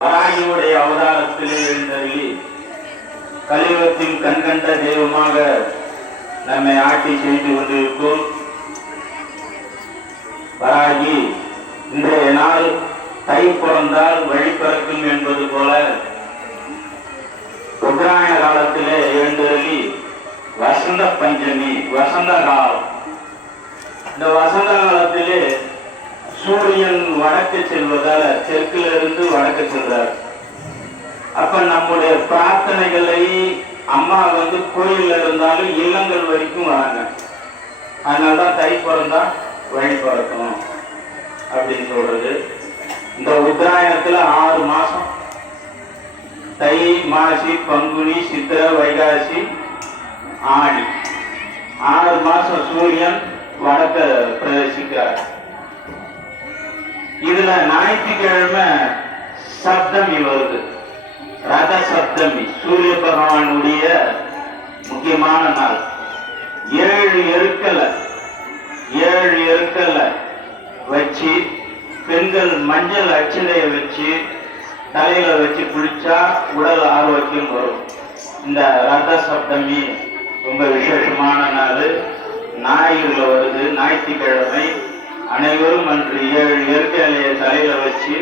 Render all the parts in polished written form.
வராகியுடைய அவதாரத்திலே எழுந்தருளி கலியுகத்தின் கண்கண்ட தெய்வமாக நம்மை ஆட்சி செய்து கொண்டிருக்கும் வராகி இன்றைய நாள் தை பிறந்தால் வழி பிறக்கும் என்பது போல உத்தராயண காலத்திலே எழுந்தருளி வசந்த பஞ்சமி வசந்த காலம். இந்த வசந்த காலத்திலே சூரியன் வடக்கு செல்வதால் தெற்கிலிருந்து வடக்கு செல்றார். அப்ப நம்முடைய பிரார்த்தனைகளை அம்மா கோயில் இருந்தாலும் இல்லங்கள் வரைக்கும் வராங்க. அதனாலதான் தை பிறந்தா வழி பிறக்கும் அப்படின்னு சொல்றது. இந்த உத்தராயணத்துல 6 மாசம் தை, மாசி, பங்குனி, சித்திரை, வைகாசி, ஆடி 6 மாசம் சூரியன் வடக்க பிரவேசிக்கிறார். இதுல ஞாயிற்றுக்கிழமை சப்தமி வருது, ரத சப்தமி, சூரிய பகவானுடைய முக்கியமான நாள். 7 எருக்கல்ல வச்சு பெண்கள் மஞ்சள் அச்சிலைய வச்சு தலையில வச்சு குளிச்சா உடல் ஆரோக்கியம் வரும். இந்த ரத சப்தமி ரொம்ப விசேஷமான நாள். ஞாயிறுல வருது, ஞாயிற்றுக்கிழமை. அனைவரும் அன்று 7 எருக்கலைய தலையில வச்சு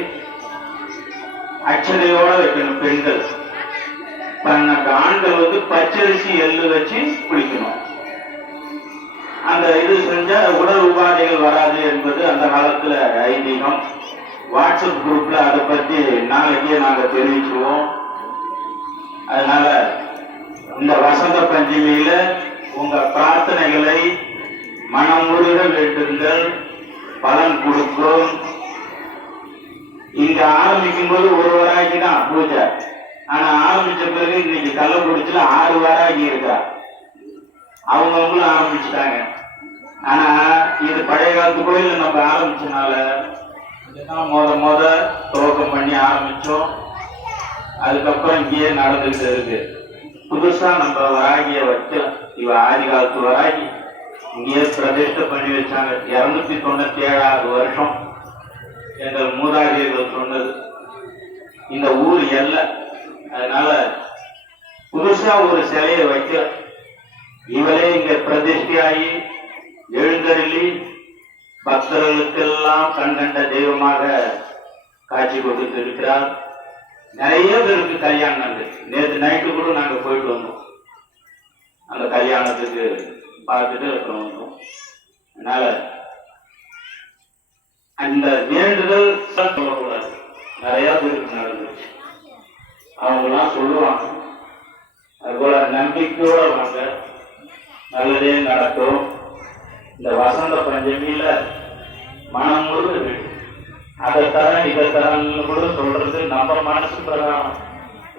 அச்சதையோட வைக்கணும் பெண்கள். ஆண்கள் பச்சரிசி எள்ளு வச்சு குளிக்கணும். அந்த இது செஞ்சா உடல் உபாதைகள் வராது என்பது அந்த காலத்துல ஐதீகம். வாட்ஸ்அப் குரூப்ல அதை பத்தி நாளைக்கே நாங்க தெரிவிச்சுவோம். அதனால இந்த வசந்த பஞ்சமியில உங்க பிரார்த்தனைகளை மனமுருக வேண்டுங்கள், பலன் கொடுக்கும். இங்க ஆரம்பிக்கும் போது 1 வராகி தான் பூஜை. ஆனா ஆரம்பிச்ச பிறகு இன்னைக்கு கள்ளக்குறிச்சியில 6 வராகி இருக்கா. அவங்களும் ஆரம்பிச்சுட்டாங்க. ஆனா இது பழைய காலத்து கோயில் நம்ம ஆரம்பிச்சனால முத துவக்கம் பண்ணி ஆரம்பிச்சோம். அதுக்கப்புறம் இங்கேயே நடந்துகிட்டு இருக்கு. புதுசா நம்ம வராகிய வச்சு இவ ஆதி காலத்து வராகி இங்கேயே பிரதிஷ்டை பண்ணி வச்சாங்க. 297வது வருஷம் எங்கள் மூதாதையர்கள் சொன்னது. இந்த ஊர் எல்லை. அதனால புதுசா ஒரு சிலையை வைக்க இவளே இங்க பிரதிஷ்டையாகி எழுந்தருளி பக்தர்களுக்கெல்லாம் கண்கண்ட தெய்வமாக காட்சி கொடுத்து இருக்கிறார். நிறைய பேருக்கு கல்யாணம் நடந்தது. நேற்று நைட்டு கூட நாங்க போயிட்டு வந்தோம். அந்த கல்யாணத்துக்கு பார்த்துட்டு அப்புறம் வந்தோம். அதனால அந்த வேண்டுதல் சொல்லக்கூடாது. நிறைய பேருக்கு நடந்துச்சு. அவங்கெல்லாம் சொல்லுவாங்க. அதுபோல நம்பிக்கையோட வாங்க, நல்லதே நடக்கும். இந்த வசந்த பஞ்சமியில மனம் முழுது அதை தரேன் இதை தரன்னு கூட சொல்றது நம்ம மனசு பிரகாரம்.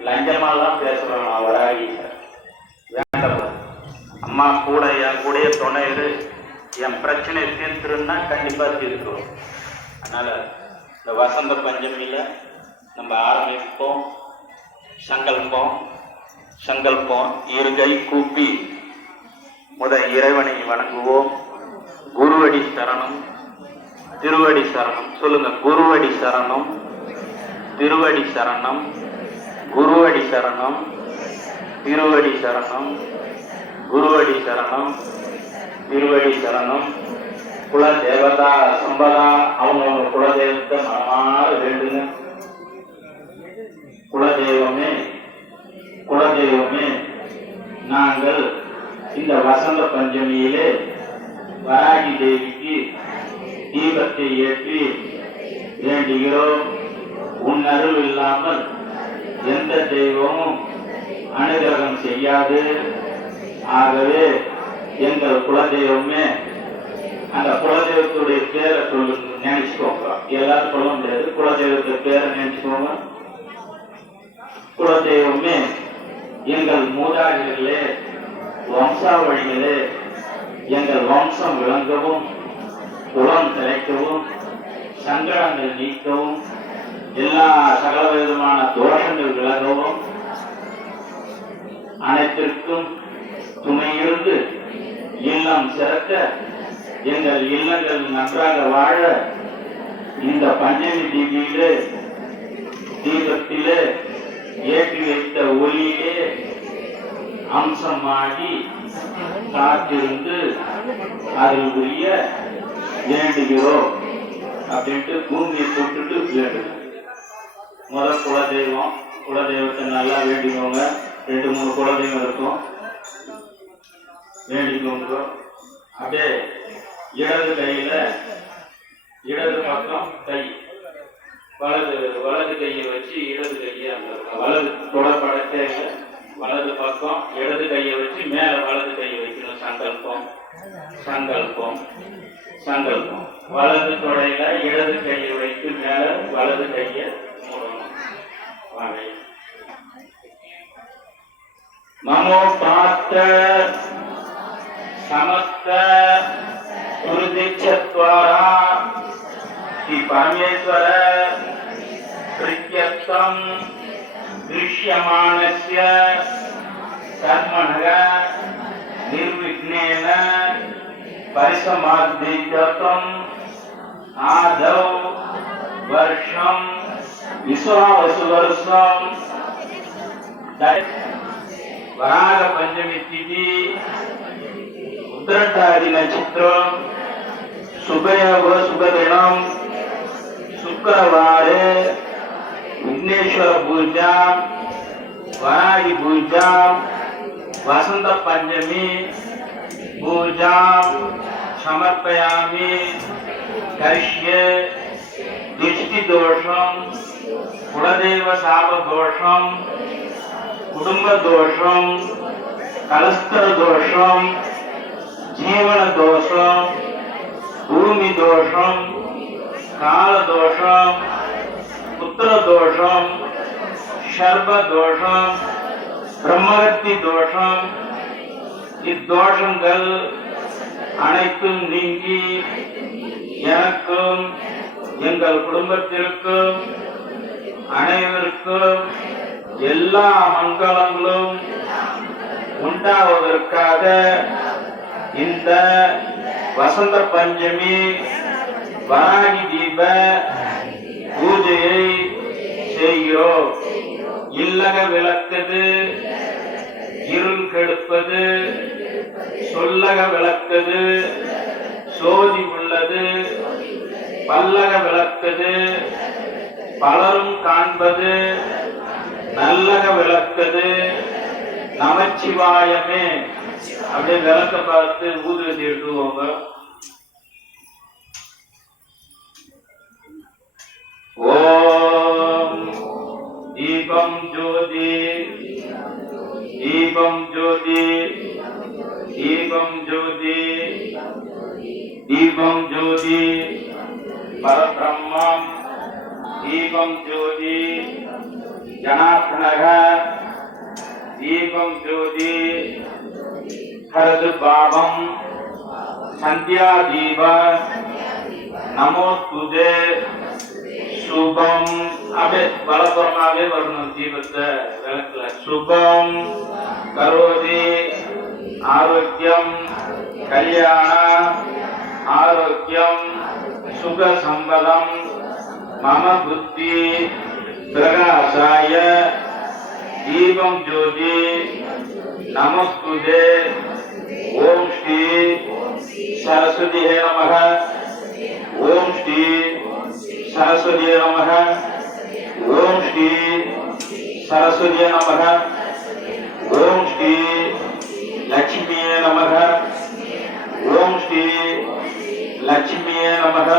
லஞ்சமாலாம் பேசுறோம். நான் வராகி வேண்டாம், அம்மா கூட என் கூட துணை இரு, என் பிரச்சனை தீர்த்துருன்னா கண்டிப்பா தீர்க்கும். அதனால இந்த வசந்த பஞ்சமியில நம்ம ஆரம்பிப்போம். சங்கல்பம் இருகை கூப்பி இறைவனை வணங்குவோம். குருவடி சரணம், திருவடி சரணம். சொல்லுங்க, குருவடி சரணம், திருவடி சரணம், குருவடி சரணம், திருவடி சரணம், குருவடி சரணம், திருவடி சரணம். குல தேவதா சம்பதா அவங்க குலதெய்வத்தை மனமாற வேண்டுங்க. குலதெய்வமே நாங்கள் இந்த வசந்த பஞ்சமியிலே வராகி தேவிக்கு தீபத்தை ஏற்றி வேண்டுகிறோம். உன் அருள் இல்லாமல் எந்த தெய்வமும் அனுகிரகம் செய்யாது. ஆகவே எங்கள் குலதெய்வமே, அந்த குலதெய்வத்துடைய பேரை சொல்லு, நினைச்சுக்கோங்க. எல்லாரும் சொல்ல முடியாது. குலதெய்வத்தை பேரை நினைச்சுக்கோங்க. குலதெய்வமே, எங்கள் மூதாதையர்களே, வம்சாவழிகளே, எங்கள் வம்சம் விளங்கவும், குலம் திளைக்கவும், சங்கடங்கள் நீக்கவும், எல்லா சகல விதமான தோஷங்கள் விலகவும், அனைத்திற்கும் துணையிருந்து இல்லம் சிறக்க, எங்கள் இல்லங்கள் நன்றாக வாழ இந்த பஞ்சமி தீபியிலே தீபத்தில் அம்சமாகி காத்திருந்து அதில் உரிய வேண்டுகிறோம் அப்படின்ட்டு பூமியை தொட்டுட்டு வேண்டுகிறோம். முதல் குலதெய்வம், குலதெய்வத்தை நல்லா வேண்டிக்கோங்க. 2-3 குலதெய்வம் இருக்கும், வேண்டிக்கோங்க. அப்படியே இடது கையில இடது பக்கம் கை, வலது கையை வச்சு இடது கையை அந்த வலது தொடப்படத்தை வலது பக்கம் இடது கையை வச்சு மேல வலது கையை வைக்கணும். சங்கல்பம் சங்கல்பம் சங்கல்பம். வலது தொடையில இடது கையை வைத்து மேல வலது கையை மூடணும். மமோ பாத்த समस्त गुरुदीक्षद्वारा श्री परमेश्वर प्रीत्यर्थं दृश्यमानस्य कर्मणः निर्विघ्नेन परिसमाप्त्यर्थम् आदौ वर्षं विश्वावसुवर्षं वराह पंचमी तिथि उत्तरायण नक्षत्रम शुभयोग शुभदिनम शुक्रवारे विघ्नेश्वर पूजा वराही पूजा वसंत पंचमी पूजा समर्पयामि करिष्ये। दृष्टि दोषम कुलदेव शाप दोषम कुटुंब दोषम कलस्तर दोषम जीवन दोषम भूमि दोषम काल दोषम पुत्र दोषम शर्भ दोषम ब्रह्मगति दोषम இத்தோஷங்கள் அனைத்தும் நீங்கி எனக்கும் எங்கள் குடும்பத்திற்கும் அனைவருக்கும் எல்லா மங்களங்களும் உண்டாவதற்காக இந்த வசந்த பஞ்சமி வராகி தீப பூஜையை செய்கிறோம். இல்லக விளக்குது இருள் கெடுப்பது, சொல்லக விளக்குது சோதி உள்ளது, பல்லக விளக்குது பலரும் காண்பது, நல்லக விளக்குது நமச்சிவாயமே. அப்படியே விளக்க பார்த்து ஊதுவத்தி எடுத்துவோங்க. ஓம் தீபம் ஜோதி தீபம் ஜோதி தீபம் ஜோதி தீபம் ஜோதி பரபிரம்மம் தீபம் ஜோதி ஜனார்தனக दीपम ज्योति हरद पावम संध्या दीप नमोस्तुते शुभम. अबे बलपुरमावे वर्णन दीपத்தை விளக்கல. शुभम करोति आरोग्यम कल्याण आरोग्यम सुख संपदम मम बुद्धि प्रकाशाय दीपम ज्योति नमस्ते. ओम श्री सरस्वती नमः. ओम श्री सरस्वती नमः. ओम श्री सरस्वती नमः. ओम श्री लक्ष्मी नमः. ओम श्री लक्ष्मी नमः.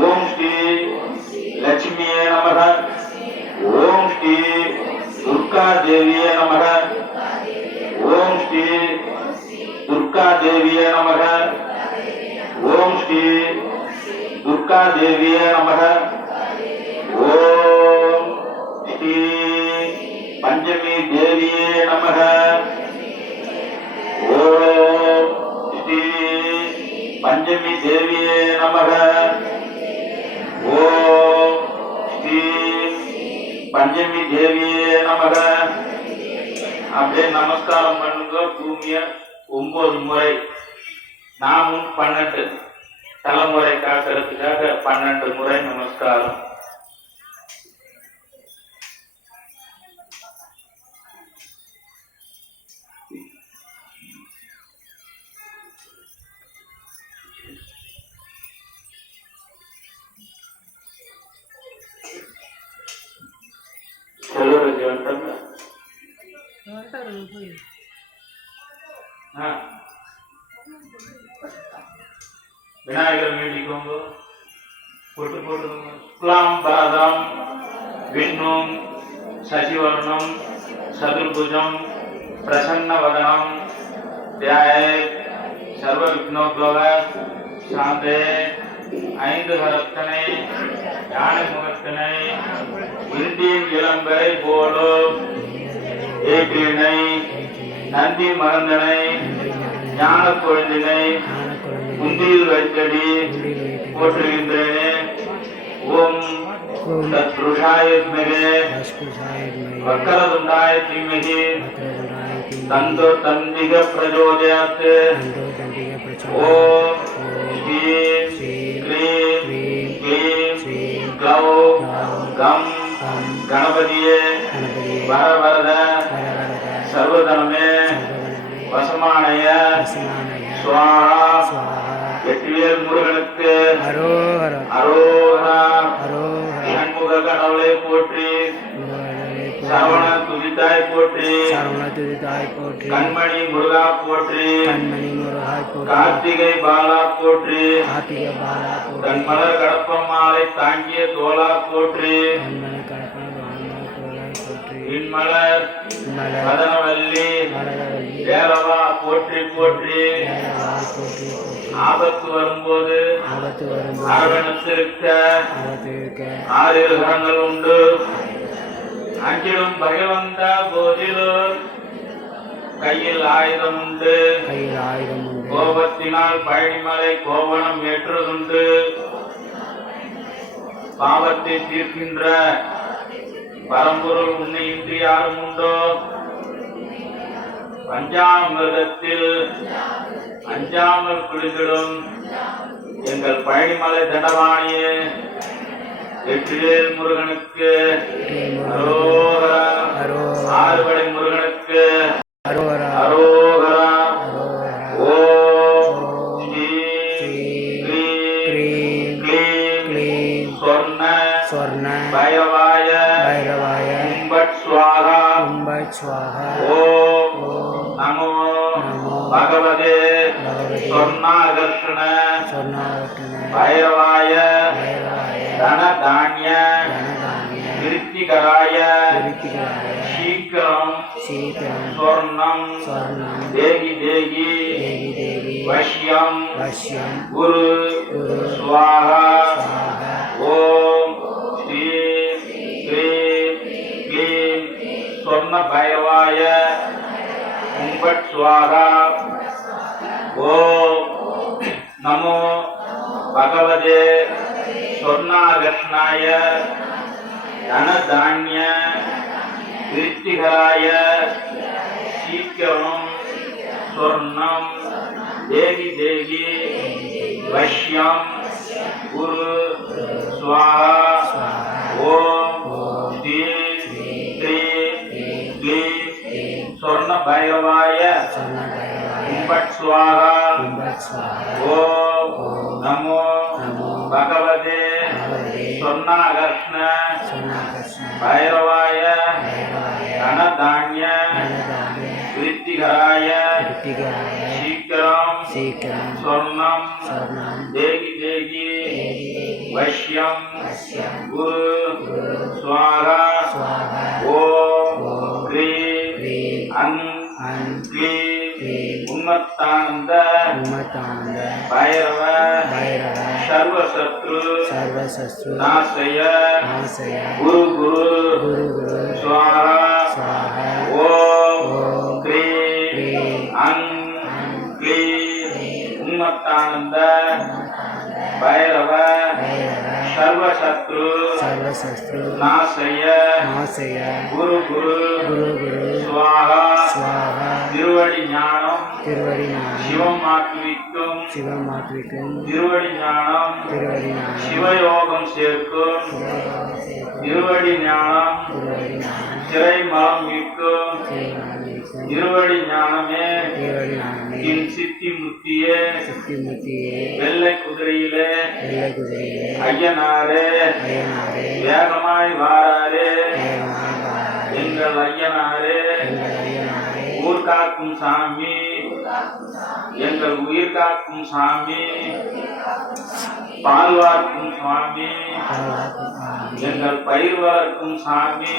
ओम श्री लक्ष्मी नमः. ओम श्री दुर्गा देवी नमः. ओम श्री दुर्गा देवी नमः. ओम श्री दुर्गा देवी नमः. ओम श्री पंचमी देवी नमः. ओम श्री पंचमी देवी नमः. ओम श्री पंचमी देवी नमः. அப்படியே நமஸ்காரம் பண்ணுங்க. பூமிய 9 முறை, நாமும் 12 தலைமுறை காக்கிறதுக்காக 12 முறை நமஸ்காரம். பூஜை வந்துட்டோம்ல. விநாயகர் வேண்டிக்கோங்க, பொட்டு போட்டுக்கோங்க. சுக்லாம் பரதம் விஷ்ணு சசிவர்ணம் சதுர்புஜம் பிரசன்னவதனம் தியாயேத் சர்வ விக்னோத்பவ சாந்தே. 5 கரத்தனை யானை முகத்தினை இந்தியின் இளம்பரை போலும் ஏற்றினை நந்தி மகந்தனை ஞான கொழுந்தினை முந்தியில் வைத்தடி போற்றுகின்றேனே. ஓம் தத்ருஷாய வித்மகே வக்கரதுண்டாய தீமஹி தந்தோ தந்திக பிரச்சோதயாத். ஓம் ஸ்ரீம் க்ரீம் க்ளீம் க்ளௌம் கம் கணபதியே வரவரத சர்வதனமே வசமானய சுவாஹா. வெற்றிவேல் முருகனுக்கு அரோஹரா. ஷண்முக கடவுளை போற்றி, சரவண துதித்தாய் போற்றி, கண்மணி முருகா போற்றி, கார்த்திகை பாலா போற்றி, கண்மலர் கடப்பம் மாலை தாங்கிய தோலா போற்றி, இன்மலர் மதனவல்லி வேலவா போற்றி போற்றி. ஆபத்து வரும்போது அரவணைத்திருக்க 6 கரங்கள் உண்டு. அஞ்சிடும் பகவந்த போதிலும் கையில் ஆயுதம் உண்டு. கோபத்தினால் பழனிமலை கோவணம் ஏற்றுதுண்டு. பாவத்தை தீர்க்கின்ற பரம்பொருள் உன்னை இன்றி யாரும் உண்டோ? பஞ்சாமிர்தத்தில் அஞ்சாமல் குளித்திடும் எங்கள் பழனிமலை தண்டவாணியே வெற்றிவேல் முருகனுக்கு அரோகரா. ஆறுபடை முருகனுக்கு அரோகரா. ஓம் ஸ்ரீம் க்ரீம் க்ளீம் ஸ்வர்ண பைரவாய கும்பட் ஸ்வாஹா. ஓம் நமோ பகவதே சொர்ணாகர்ஷண பைரவாய தனதான்ய விருத்திகராய சீக்கிரம் சொர்ணம் தேகி தேகி வஷ்யம் குரு ஸ்வாஹா. ஓம் ஸ்ரீம் க்ரீம் க்ளீம் சொர்ண பைரவாய கும்பட் ஸ்வாஹா. ஓம் நமோ பகவதே சொர்ணாகர்ஷ்ணாய தனதான்ய விருத்திகராய சீக்கிரம் சொர்ணம் தேகி தேகி வஷ்யம் குரு ஸ்வாஹா. ஓம் ஸ்ரீம் க்ரீம் க்ளீம் சொர்ண பைரவாய கும்பட் ஸ்வாஹா. ஓம் நமோ பகவதே சொர்ணாகர்ஷ்ண பைரவாய தனதான்ய விருத்திகராய சீக்கிரம் சொர்ணம் தேகி தேகி வஷ்யம் குரு ஸ்வாஹா. ஓம் க்ரீம் க்ளீம் உன்மத்தானந்த பைரவ சர்வசத்ரு நாசய குரு குரு ஸ்வாஹா. ஓம் க்ரீம் க்ளீம் உன்மத்தானந்த பைரவ சர்வசத்ரு நாசய குரு குரு ஸ்வாஹா. திருவடி ஞானம் சிவம் ஆக்குவிக்கும் திருவடி ஞானம் சிவயோகம் சேர்க்கும் திருவடி ஞானம் சிறை மலம் மீட்கும் திருவடி ஞானமே என் சித்தி முத்தியே வெள்ளை குதிரையிலே ஐயனாரே வேகமாய் வாராரே என்ன எங்கள் ஐயனாரே ஊர் காக்கும் சாமி, எங்கள் உயிர் காக்கும் சாமி, பால்வார்க்கும் சுவாமி, எங்கள் பயிர் வளர்க்கும் சாமி,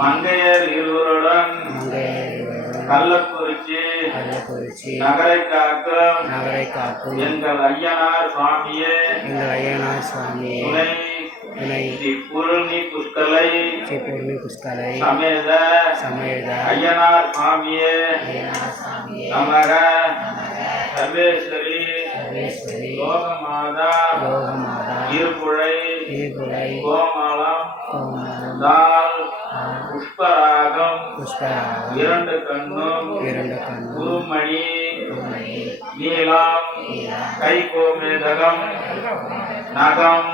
மங்கையர் இருவருடன் கள்ளக்குறிச்சி நகரை காக்கும் எங்கள் ஐயனார் சுவாமியே, துணை பூர்ணி புஷ்கலை சமேத ஐயனார் சுவாமியே நமக. சர்வேஸ்வரி லோகமாதா இருபுழை கோமலம் தால் புஷ்பராகம் இரண்டு கண்ணும் குருமணி நீலம் கைகோமேதகம் நகம்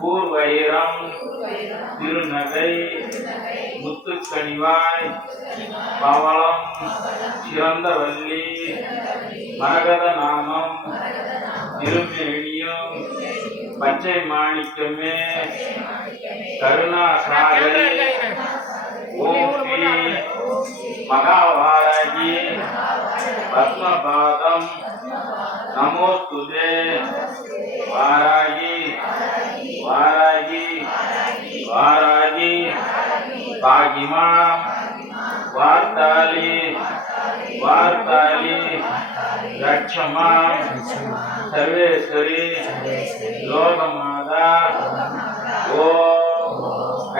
பூர்வயிரம் திருநகை முத்துக்கணிவாய் பவளம் சிறந்தவல்லி மரகத நாமம் திருமேனியும் பச்சை மாணிக்கமே கருணாசாகரி ஓம் ஸ்ரீ மகாவாராகி பத்மபாதம் நமோஸ்துதே. வாராகி வாராகி வாராகி பாகிமாம் வார்த்தாலி வார்த்தாலி ரட்சமாம் சர்வேஸ்வரி லோகமாதா ஓ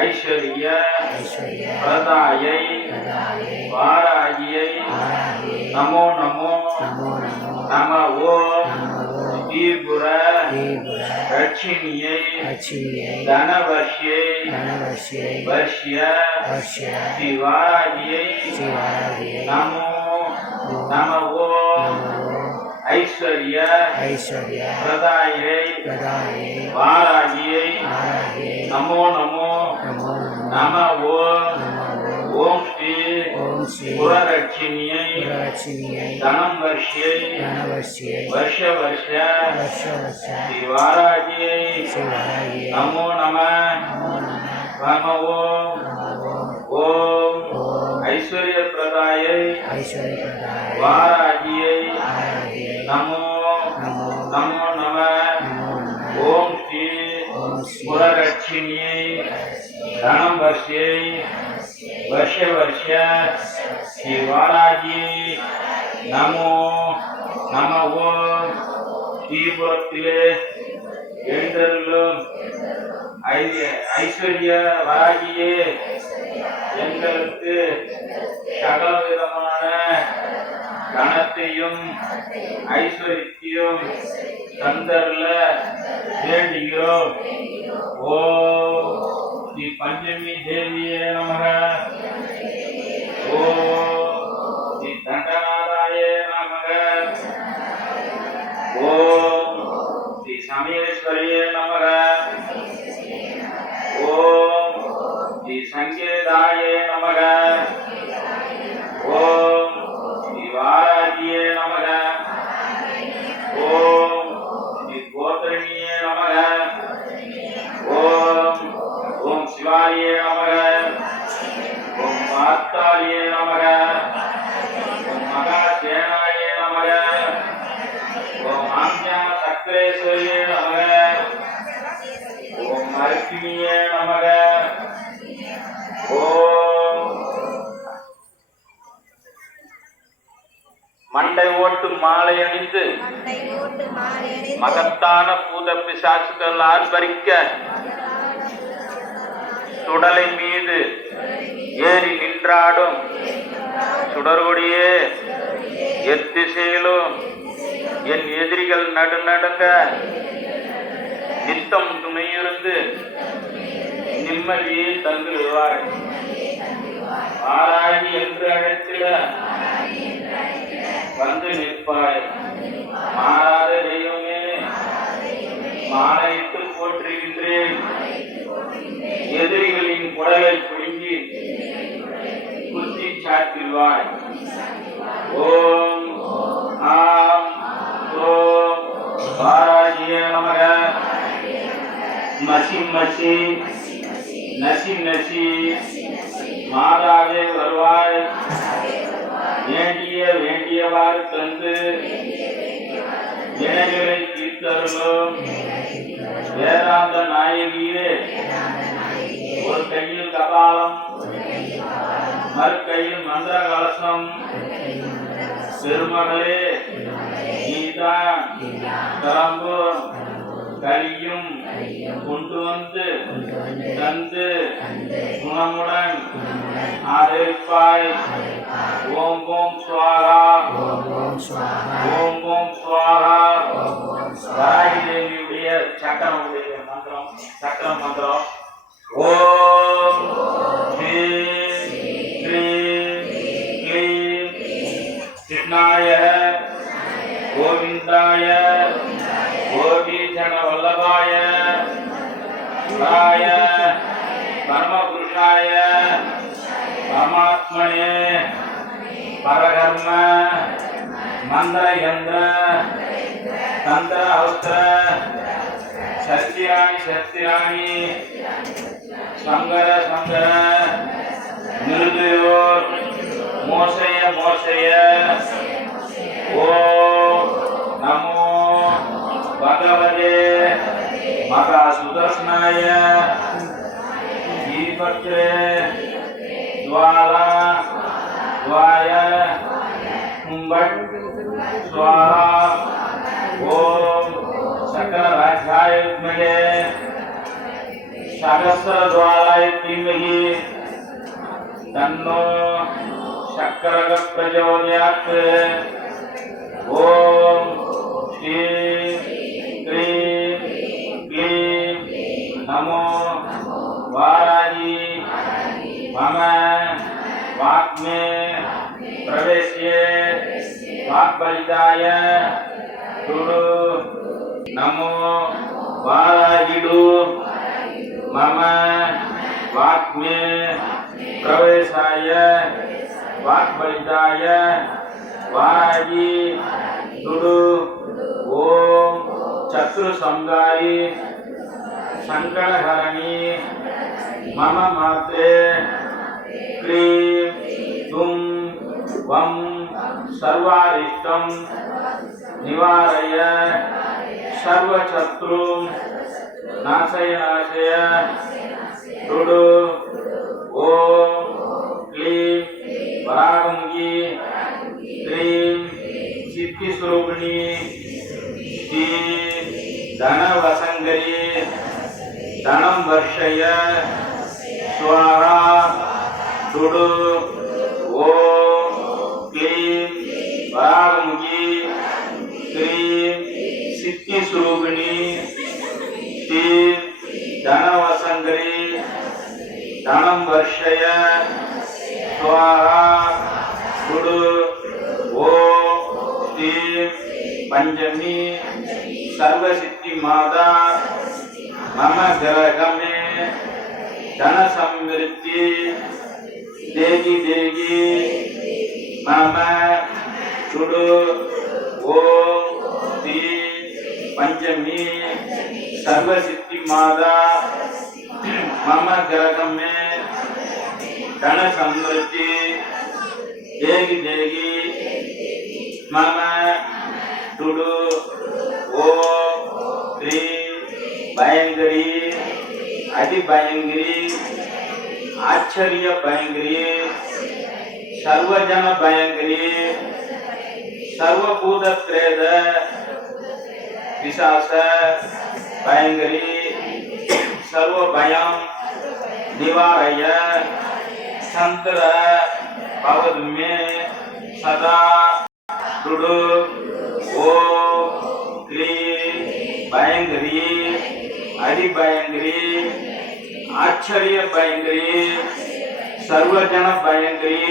ஐஸ்வர்ய பிரதாயை வாராகியை நமோ நமோ நம ஓ தீபுர ரட்சிணியை தனவர்ஷியை வர்ஷ்ய ஸ்ரீவாராகியை நமோ நம ஓ ஐஸ்வர்ய பிரதாயை வாராகியை நமோ நமோ நம ஓ ஓம் ஸ்ரீ புரரட்சிணியை தனம் வர்ஷியை வர்ஷ ஸ்ரீவாராகியை நமோ நம நம ஓம் ஐஸ்வர்ய பிரதாயை வாராகியை நமோ நமோ நம ஓம் ஸ்ரீ புரரட்சிணியை தனம் வர்ஷியை வர்ஷ ஸ்ரீவாராகியை நமோ நம ஓம். ஸ்ரீபுரத்திலே எழுந்தருளும் ஐஸ்வர்ய வாராகியே எங்களுக்கு சகல விதமான கணத்தையும் ஐஸ்வர்யத்தையும் தந்தருள வேண்டுகிறோம். ஓ ஸ்ரீ பஞ்சமி தேவியே நமக. ஓ ஸ்ரீ தண்டநாதாயே நமக. ஓம் ஸ்ரீ சமயேஸ்வரியே நமக. ஓம் ஸ்ரீ சங்கேதாயே நமக. ஓம் ஸ்ரீ வாராகியே நமக. ஓம் ஸ்ரீ கோத்ரணியே நமக. ஓம் ஓம் சிவாயே நமக. ஓம் வார்த்தாலியே நமக. ஓம் மகாசேனாயே நமக. ஓம் ஆஞ்ஞா சக்கரேஸ்வரியே நமக. ஓம் மருக்கினியே நமக. ஓம் மண்டை ஓட்டு மாலை அணிந்து மகத்தான பூத பிசாசுகள் ஆர்ப்பரிக்க சுடலை மீது ஏறி நின்றாடும் சுடர்கொடியே எத்திசையிலும் என் எதிரிகள் நடுநடுங்க நித்தம் துணையிருந்து நிம்மதியை தந்துடுவார். ஆராய்ச்சி என்று அழைத்திட வந்து நிற்பாய். மாறாத தெய்வமே மாலையிட்டு போற்றுகின்றேன். எதிரிகளின் குடலை பிடுங்கி குத்தி சாற்றிடுவாய். ஓம் ஆம் ஓம் வாராகிய நமக. மசி மசி நசி நசி மாதாவே வருவாய், வேண்டிய வேண்டியவாறு தந்து வினைகளை தீர்த்தருளும். வேதாந்த நாயகியே, ஒரு கையில் கபாலம், மறுக்கையில் மந்திர கலசம். பெருமகளே, நீதான் கலம்பும் கலியும் கொண்டு வந்து தந்து குணமுடன் ஆதரிப்பாய். ஓம் ஓம் ஸ்வாஹா, ஓம் ஓம் ஸ்வாஹா. வராகி தேவியுடைய சக்கரமுடைய மந்திரம், சக்கர மந்திரம். ஓம் ஸ்ரீம் க்ரீம் க்ளீம் கிருஷ்ணாய கோவிந்தாய கோபீஷண வல்லபாய ராய பரமபுருஷாய பரமாத்மனே பரகர்ம மந்திர யந்திர தந்திர அஸ்திர சஸ்திராணி சஸ்திராணி சங்கர சங்கர நிருதயோர் மோசய மோசய. ஓம் நமோ பகவதே மகா சுதர்ஷனாய தீபத்ரே ஜ்வாலா துவாய கும்பட் ஸ்வாஹா. ஓம் சகல ராஜ்யாய வித்மஹே சகஸ்ர ஜ்வாலாய தீமஹி தன்னோ சக்கரக பிரச்சோதயாத். ஓம் ஸ்ரீம் க்ரீம் க்ளீம் நமோ வாராகி மம வாக்மே பிரவேஷ்யே வாக்பலிதாய துடு. நமோ வாராகிடு மம வாக்மே பிரவேசாய வாக்பலிதாய வாராகி துடு. ஓம் சத்ரு சம்காரி சங்கடஹரணி மம மாத்ரே க்ரீம் தும் வம் சர்வாரிஷ்டம் நிவாரய சர்வசத்ரு நாசய நாசய துடு. ஓம் க்ளீம் வராகமுகி க்ரீம் சித்தி ஸ்வரூபிணி ஸ்ரீ தனவசங்கரி தனம் வர்ஷய ஸ்வாஹா துடு. ஓம் க்ளீம் வராகமுகி க்ரீம் சித்தி ஸ்வரூபிணி ஸ்ரீ தனவசங்கரி தனம் வர்ஷய ஸ்வாஹா துடு. ஓம் ஸ்ரீம் பஞ்சமி சர்வசித்தி மாதா மம கிரகமே தன சம்விருத்தி தேகி தேகி மம துடு. ஓம் ஸ்ரீ பஞ்சமி சர்வசித்தி மாதா மம கிரகமே தன சம்விருத்தி தேகி தேகி மம துடு. ஓம் ஸ்ரீ பயங்கரி அதிபயங்கரி ஆச்சரிய பயங்கரி सर्वजन भयंकरी सर्वभूत प्रेत पिशाच भयंकरी सर्व भयं निवारय संतर भवद में सदा दुडु ओम क्लीं भयंकरी अति भयंकरी आश्चर्य भयंकरी सर्वजन भयंकरी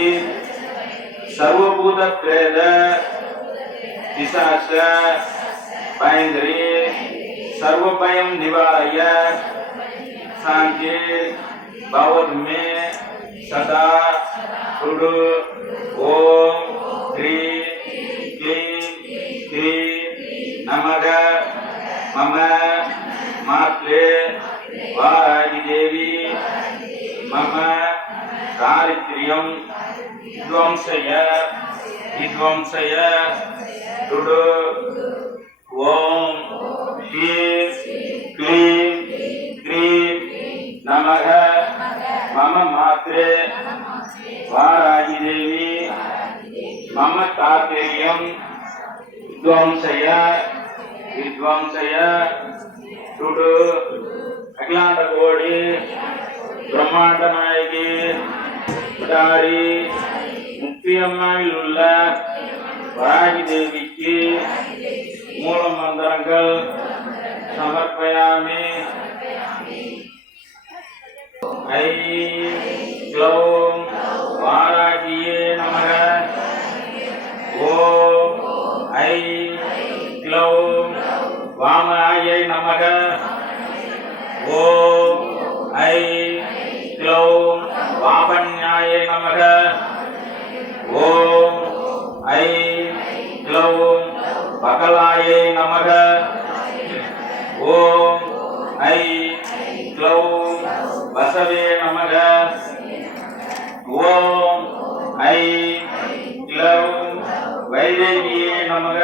सर्वभूत प्रेत पिशाच भयंकरी सर्व भयं निवारय शांति भवद में सदा दुडु ओम क्लीं क्लीं क्लीं नमः मम मात्रे वाराही देवी मम दारिद्र्यं विध्वंसय दुडु ओम ह्रीं क्लीं ग्रीं नमः मम मात्रे वाराही देवी मम तात्पर्यं विध्वंसय दुडु अखिलांड कोटि ब्रह्मांड नायकी दारी मुक्ति अम्माविल उल्ल वाराही देविक्कु मूल मंत्रங்கள் समर्पयामि ऐं क्लौं वाराहिये नमः ओम ऐं क्लौं वामायै नमः ओम ऐं क्लौं वामन्याय नमः ओम ऐं क्लौं बकलाय नमः ओम ऐं क्लौं बसवे नमः ओम ऐं क्लौं वैदेह्ये नमः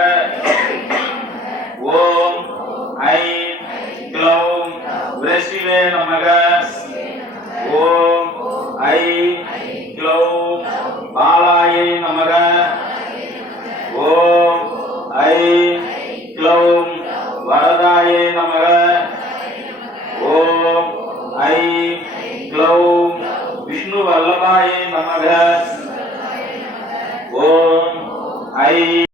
ओम ऐं क्लौं वृषिवे नमः ओम ऐं क्लौं बालाय नमः ओम ऐं क्लौं वरदाय नमः ओम ऐं क्लौं विष्णुवल्लभाय नमः ओम ऐं